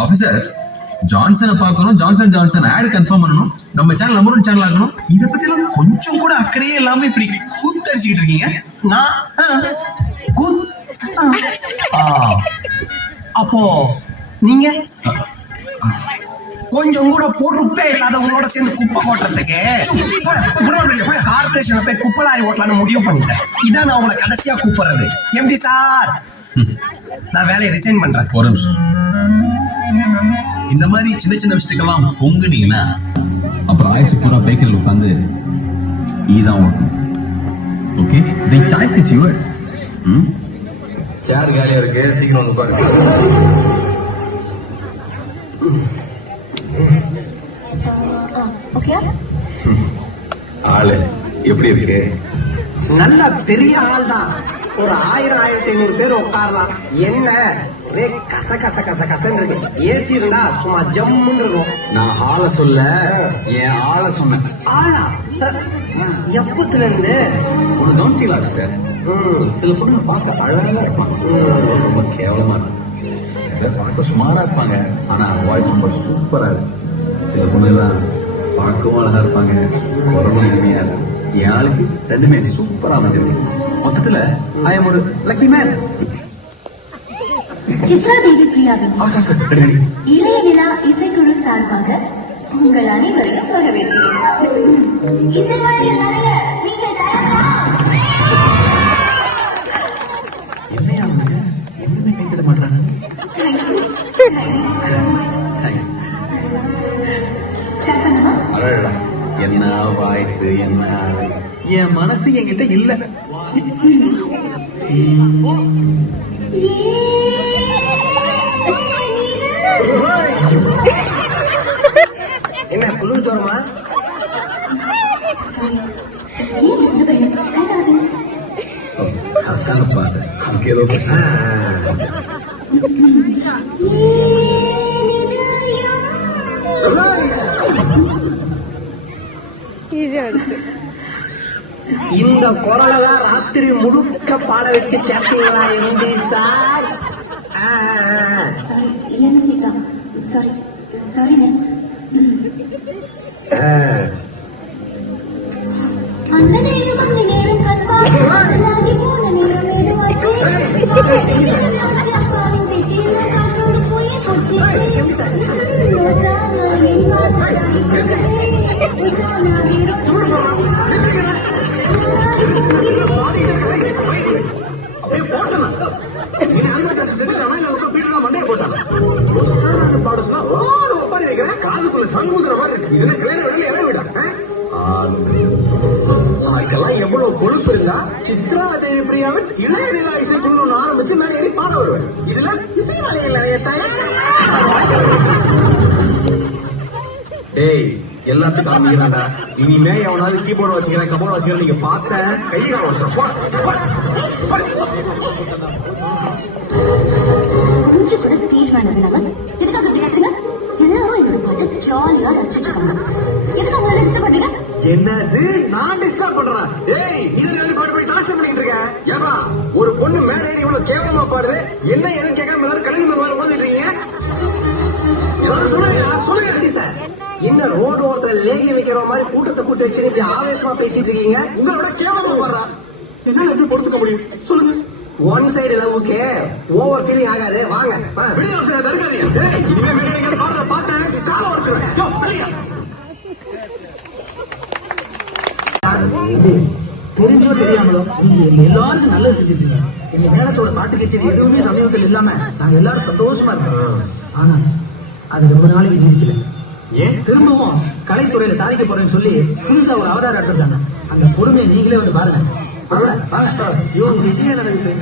Officer ஜான்சனை பார்க்கணும், Johnson Johnson add confirm பண்ணணும், நம்ம சேனல் நம்பர் 1 சேனல் ஆகணும். இதை பத்தி எல்லாம் கொஞ்சம் கூட அக்கறையே இல்லாம இப்படி கூத்தடிச்சுக்கிட்டு இருக்கீங்க. அப்போ நீங்க கொஞ்சம் கூட பொறுப்பே இல்லாதவங்களோட சேர்ந்து குப்பை ஓட்டுறதுக்கு கார்பரேஷன் போய் குப்பை லாரி ஓட்டலான்னு முடிவு பண்ணிட்டேன். இதான் நான் உங்களை கடைசியா கூப்பிடுறது. எப்படி சார், நான் வேலையை ரிசைன் பண்றேன். ஒரு நிமிஷம். இந்த மாதிரி சின்ன சின்ன விஷயத்துக்கெல்லாம் பொங்குனீங்கன்னா அப்புறம் ஆயுசு பூரா பேக்கரில் உட்காந்து ஈதான் ஓட்டணும். Okay, the choice is yours. Chair காலியா இருக்கு, சீக்கிரம் வந்து உட்காருங்க. ஆளு எப்படி இருக்கு? நல்ல பெரிய ஆள் தான். ஒரு 1000-1500 பேர் உட்காரலாம். என்ன கச கச கச கசன்னு இருக்கு. ஏசி இருந்தா சும்மா ஜம்முன்னு இருக்கும். நான் ஆளை சொல்ல, என் ஆளை சொன்னேன். ஆளா? எப்பத்துல இருந்து? ஒரு கவனிச்சீங்களா சார்? சில பொண்ணு பார்க்க அழகா இருப்பாங்க, ரொம்ப கேவலமா இருக்கும். பார்க்க சுமாரா இருப்பாங்க, ஆனா வாய்ஸ் ரொம்ப சூப்பரா இருக்கு. சில பொண்ணு எல்லாம் பார்க்கவும் அழகா இருப்பாங்க, குரலும் இனிமையா இருக்கும். என் ஆளுக்கு ரெண்டுமே சூப்பரா அமைஞ்சிருக்கு. மொத்தத்துல ஐ எம் ஒரு லக்கி மேன். சித்ரா தேவி பிரியாவின் இளைய நிலா இசைக்குழு சார்பாக உங்கள் அனைவரையும் வரவேற்கிறேன். என்னமே கைத்திட மாட்டாங்க. என்ன வாய்ஸ், என்ன என் மனசு என்கிட்ட இல்ல. என்ன குளிர் தோறமா? அதுக்கு ஏதோ இந்த குரலை தான் ராத்திரி முழுக்க பாட வச்சு கேட்டீங்களா எம்பி சார்? அந்த நேரம் அந்த நேரம் கண்பாகி போன நேரம் எதுவாச்சு போய் போச்சு. காதுக்குள்ள சங்கூதுற மாதிரி இருக்கு. இதுல கிளைய விடல இற விட உனக்கெல்லாம் எவ்வளவு கொழுப்பு இருந்தா சித்ரா தேவி பிரியாவின் இளைய நிலா இசைக்குழு ஆரம்பிச்சு மேலே ஏறி பாட வருவேன். இதுல இசை வலையில் நிறைய டேய் எல்லாத்துக்கும் காமிக்கிறாங்க. இனிமே எவனாவது கீபோர்டு வச்சுக்கிறேன், கபோர்டு வச்சுக்கிறேன், நீங்க பார்த்த கையில வருஷம் கொஞ்சம் கூட ஸ்டேஜ் மேனேஜ் இல்லாம எதுக்காக இப்படி கத்துறீங்க? எல்லாரும் என்னோட பாட்டு ஜாலியா ரசிச்சுட்டு இருக்காங்க. எதுக்கு அவங்கள டிஸ்டர்ப் பண்றீங்க? என்னது நான் டிஸ்டர்ப் பண்றேன்? ஏய் நீங்க பாட்டு போய் டார்ச்சர் பண்ணிட்டு இருக்க. ஏமா ஒரு பொண்ணு மேடை ஏறி இவ்வளவு கேவலமா பாடுது, என்ன ஏன்னு கேட்காம எல்லாரும் கல்யாணம் மேல மோதிடுறீங்க. எல்லாரும் சொல்லுங்க சார். என்ன ரோடு ஓரத்துல லேகி வைக்கிற மாதிரி கூட்டத்தை கூட்டி வச்சு இப்படி ஆவேசமா பேசிட்டு இருக்கீங்க? உங்களோட கேவலமா பாடுறா, என்ன எப்படி பொறுத்துக்க முடியும் சொல்லுங்க. ஒன் சைடு லவ்வுக்கு ஓவர் ஃபீலிங் ஆகாது. வாங்க வெளியே தடுக்காதீங்க. இனிமே பாடுற பார்த்தேன் சால வச்சுருவேன். தெரிஞ்சோ தெரியாமலோ நீங்க எல்லாருக்கும் நல்லது செஞ்சிருக்கீங்க. எங்க மேலத்தோட பாட்டு கச்சேரி எதுவுமே சமீபத்தில் இல்லாம நாங்க எல்லாரும் சந்தோஷமா இருக்கோம். ஆனா அது ரொம்ப நாளைக்கு நீடிக்கல. ஏன்? திரும்பவும் கலைத்துறையில சாதிக்க போறேன்னு சொல்லி புதுசா ஒரு அவதாரம் எடுத்திருக்காங்க. அந்த பொறுமையை நீங்களே வந்து பாருங்க. வாங்க. ஐயோ, இது என்ன நடக்குது?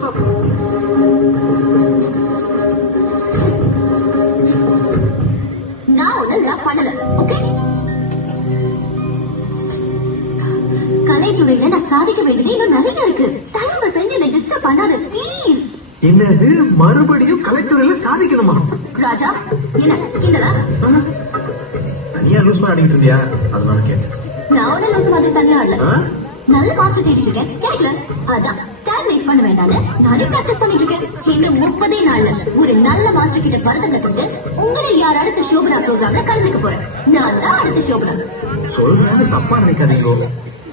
Stop. நான் ஒண்ணு லவ் பண்ணல, ஓகே? கலைத்துறையில நான் சாதிக்க வேண்டியது இன்னும் நிறைய இருக்கு. தயவு செஞ்சு என்னை டிஸ்டர்ப் பண்ணாத ப்ளீஸ். என்னது, மறுபடியும் கலைத்துறையில சாதிக்கணுமா? ராஜா, என்ன கிண்டலா? தனியா லூஸ் பண்ண அடிக்கிட்டு இருந்தியா? அதனால கேட்டேன். நான் ஒண்ணு லூஸ் மாதிரி தனியா ஆடல. நல்ல மாஸ்டர் தேடிட்டு இருக்கேன், கிடைக்கல. அதான் டைம் வேஸ்ட் பண்ண வேண்டாம்னு நானே பிராக்டிஸ் பண்ணிட்டு இருக்கேன். இன்னும் 30 நாள்ல ஒரு நல்ல மாஸ்டர் கிட்ட பரதம் கத்துட்டு உங்களை யார் அடுத்த ஷோபனா ப்ரோக்ராம்ல கலந்துக்க போறேன். நான் தான் அடுத்த ஷோபனா. சொல்றது தப்பா நினைக்காதீங்க.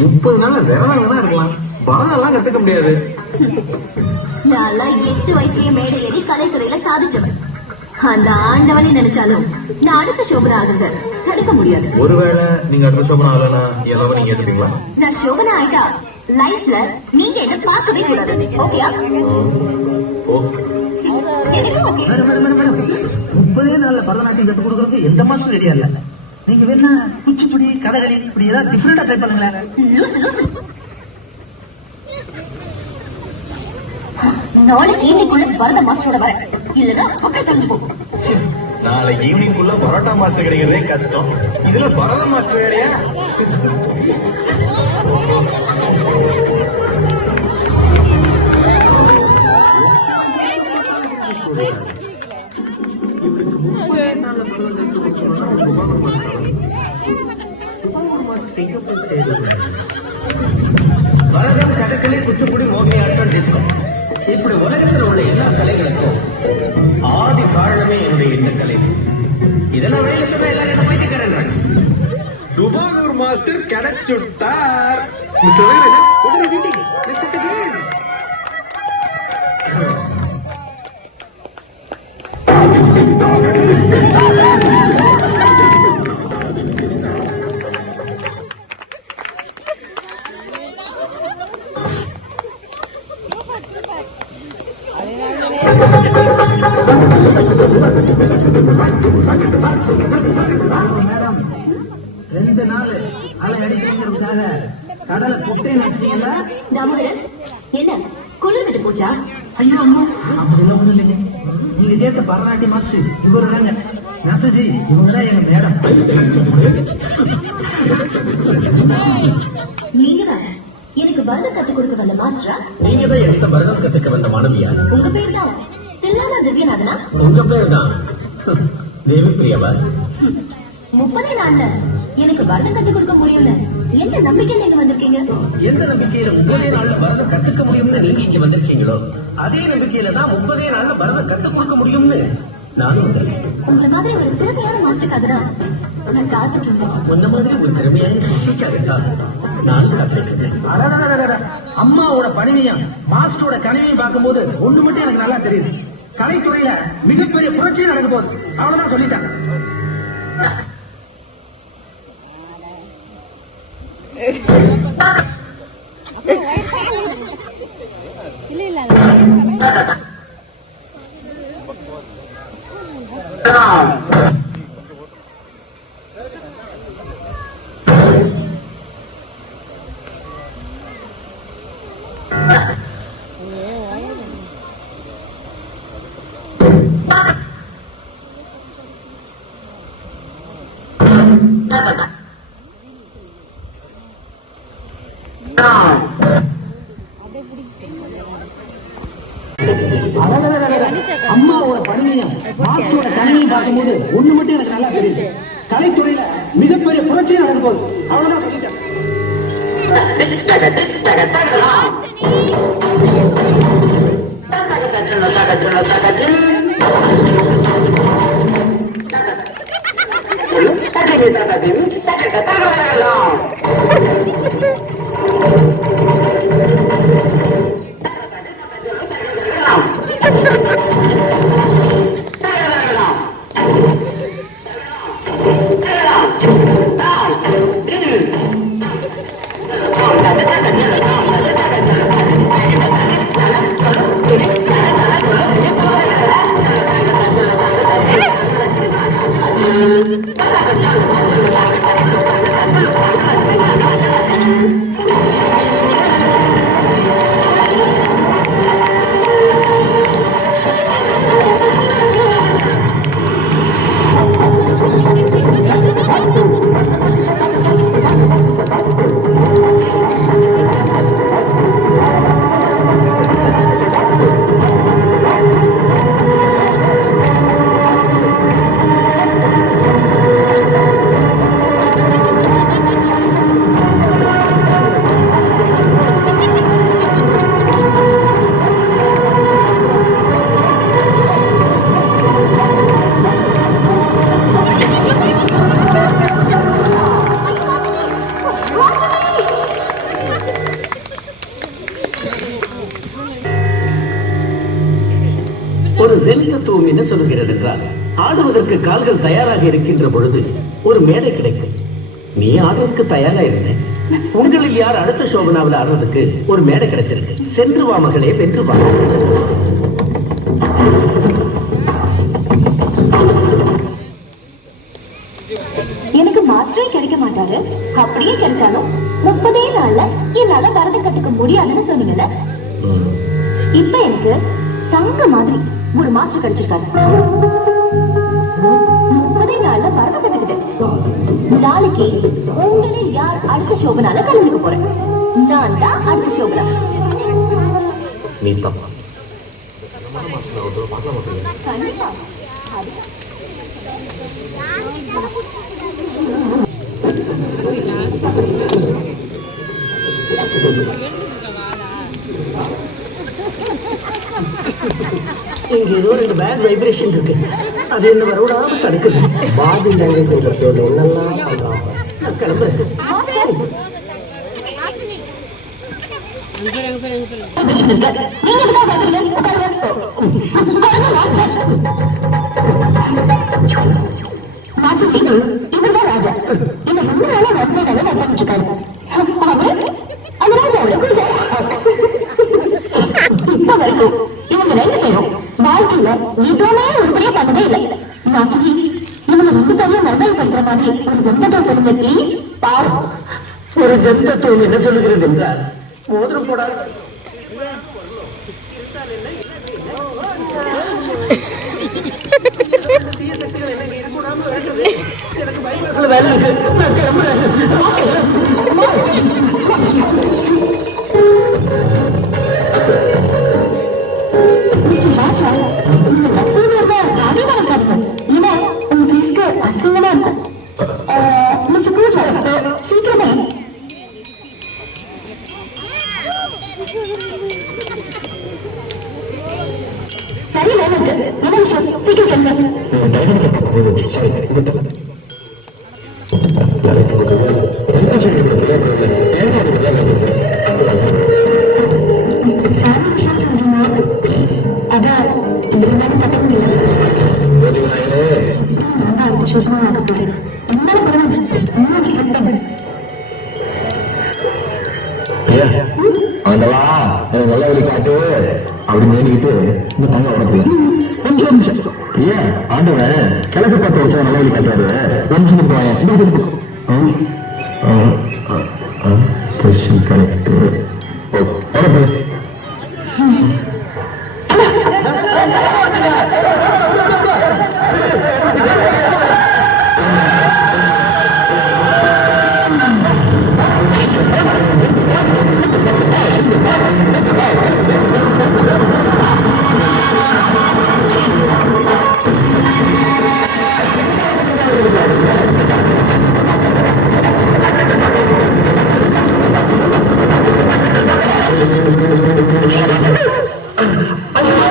30 நாள் விரதம் தான் இருக்கலாம். பரதம் எல்லாம் கத்துக்க முடியாது. நான் 8 வயசுலயே மேடை ஏறி கலைத்துறையில சாதிச்சவன். அந்த ஆண்டவனை நினைச்சாலும் நான் அடுத்த சோபனா ஆகுறத தடுக்க முடியாது. ஒருவேளை நீங்க அடுத்த சோபனா ஆகலன்னா எல்லாமே நீங்க எடுத்துக்கலாம். நான் சோபனா ஆயிட்டா லைஃப்ல நீங்க என்ன பார்க்கவே கூடாது. ஓகேயா? ஓகே. எனக்கு ஓகே. 30 நாள்ல பரதநாட்டியம் கத்து கொடுக்கறதுக்கு எந்த மாஸ்டர் ரெடியா இல்ல. நீங்க வேணா குச்சிப்புடி, கதகளி இப்படி ஏதாவது டிஃபரெண்டா ட்ரை பண்ணுங்களேன். லூசு. நாளைக்கு ஈவினிங்குள்ள பரத மாஸ்டரோட வரேன். இல்லன்னா அப்படியே தெரிஞ்சு போகும். நாளைக்கு ஈவினிங்குள்ள பரோட்டா மாஸ்டர் கிடைக்கிறதே கஷ்டம். இதுல பரத மாஸ்டர் வேறையா? பரதம், கதகளி, குச்சிப்புடி, மோகினியாட்டம், டிஸ்கோ இப்படி உலகத்தில் உள்ள எல்லா கலைகளுக்கும் ஆதி காரணமே என்னுடைய இந்த கலை. இதெல்லாம் வெளியில சொன்னா எல்லாரும் என்ன பைத்தியக்காரன். துபாகூர் மாஸ்டர் கிடைச்சுட்டார். உடனே வீட்டுக்கு மேடம், 2 நாள் அலை அடிக்கிறதுக்காக கடலை கொட்டை நினைச்சீங்களா? தாமோதரன், என்ன குளிர் விட்டு போச்சா? ஐயோ அம்மா, அப்படிலாம் ஒண்ணும் இல்லைங்க. நீங்க கேட்ட பரதநாட்டிய மாஸ்டர் இவரு தாங்க. நசஜி, இவங்கதான் எங்க மேடம். நீங்கதான் எனக்கு பரதம் கத்துக் கொடுக்க வந்த மாஸ்டரா? நீங்க தான் எந்த பரதம் கத்துக்க வந்த மாணவியா? உங்க பேர் தான் தில்லானா திவ்யநாதனா? உங்க பேர் தான் தேவி பிரியவா. 30 நாள்ல எனக்கு பரதம் கத்துக் கொடுக்க முடியும்ல எந்த நம்பிக்கையில நீங்க வந்திருக்கீங்க? எந்த நம்பிக்கையில 30 நாள்ல பரதம் கத்துக்க முடியும்னு நீங்க இங்க வந்திருக்கீங்களோ அதே நம்பிக்கையில தான் 30 நாள்ல பரதம் கத்துக் கொடுக்க முடியும்னு நானும் வந்திருக்கேன். உங்களை மாதிரி ஒரு திறமையான மாஸ்டருக்காக தான் நான் காத்துட்டு இருந்தேன். உன்ன மாதிரி ஒரு திறமையான சிஷிக்காக நான் காத்துட்டு இருந்தேன். அம்மாவோட பணிவையும் மாஸ்டரோட கனிவையும் பார்க்கும்போது ஒண்ணு மட்டும் எனக்கு நல்லா தெரியுது. கலைத்துறையில மிகப்பெரிய புரட்சி நடக்க போகுது. அவ்வளவுதான் சொல்லிட்டாங்க. அம்மாவோட பணியையும் மாஸ்டரோட கனிவையும் பார்க்கும்போது ஒண்ணு மட்டும் எனக்கு நல்லா தெரியுது. கலைத்துறையில மிகப்பெரிய புரட்சி நடக்க போகுது. அவ்வளவுதான் சொல்லிட்டேன். ஒரு ஜென் தத்துவம் என்ன சொல்லுகிறது என்றால், ஆடுவதற்கு கால்கள் தயாராக இருக்கின்ற பொழுது ஒரு மேடை கிடைக்கும். நீ ஆடுவதற்கு தயாரா இருந்த, உங்களில் யார் அடுத்த சோபனாவில் ஆடுறதுக்கு ஒரு மேடை கிடைச்சிருக்கு. சென்று வா மகளே, வென்று வா. எனக்கு மாஸ்டரே கிடைக்க மாட்டாரு. அப்படியே கிடைச்சாலும் 30 நாள்ல என்னால பரதம் கத்துக்க முடியாதுன்னு சொன்னீங்கல்ல. இப்ப எனக்கு தங்க மாதிரி ஒரு மாஸ்டர் கிடைச்சிருக்காரு. 30 நாள்ல பரதம் கத்துக்கிட்டேன். நாளைக்கு உங்களில் யார் அடுத்த சோபனால கலந்துக்க போறேன். நான் தான் அடுத்த சோபனா. நீ தப்பா கண்டிப்பா. இங்க ஏதோ 2 பேட் வைப்ரேஷன் இருக்கு. அது என்ன வரவிடாம தடுக்குது. பாதி லாங்குவேஜ் என்னெல்லாம் பண்றாங்க. கிளம்புறேன். வாழ்க்கையில எதுவுமே உருப்படியா பண்ணதே இல்லை. மாஸ்டர், இவங்க 2 பேரையும் நன்மை பண்ற மாதிரி ஒரு ஜென்தத்துவம் சொல்லுங்க ப்ளீஸ். பாவம், ஒரு ஜென்தத்துவம் என்ன சொல்லுகிறது என்றால், மோதிரம் போடாது. வேலை அசிங்கமா இருக்கும். சீக்கிரமே சரி வேலை இருக்கு. என்ன விஷயம்? சீக்கிரம் அவங்களா நல்ல வழி காட்டு அப்படின்னு வேண்டிக்கிட்டு இந்த தங்க உடம்பு 5 நிமிஷம். ஏன் ஆண்டவன் கிழக்கு பார்த்து வச்சா நல்ல வழி காட்டுவாரு. 1 நிமிஷம் கரெக்ட்.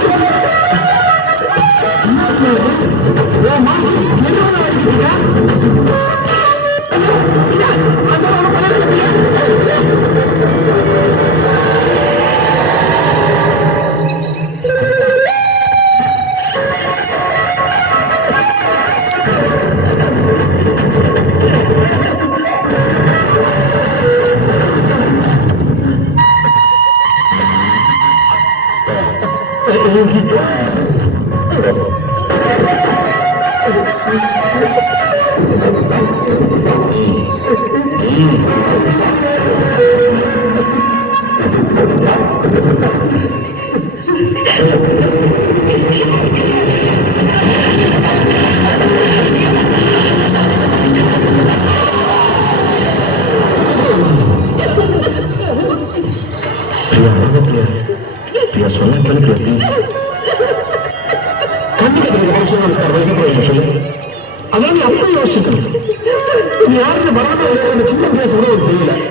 Thank you. அதாவது அப்ப யோசிக்கணும். நீ யாருக்கு வரணும் சின்ன பேச கூட ஒரு தெரியல.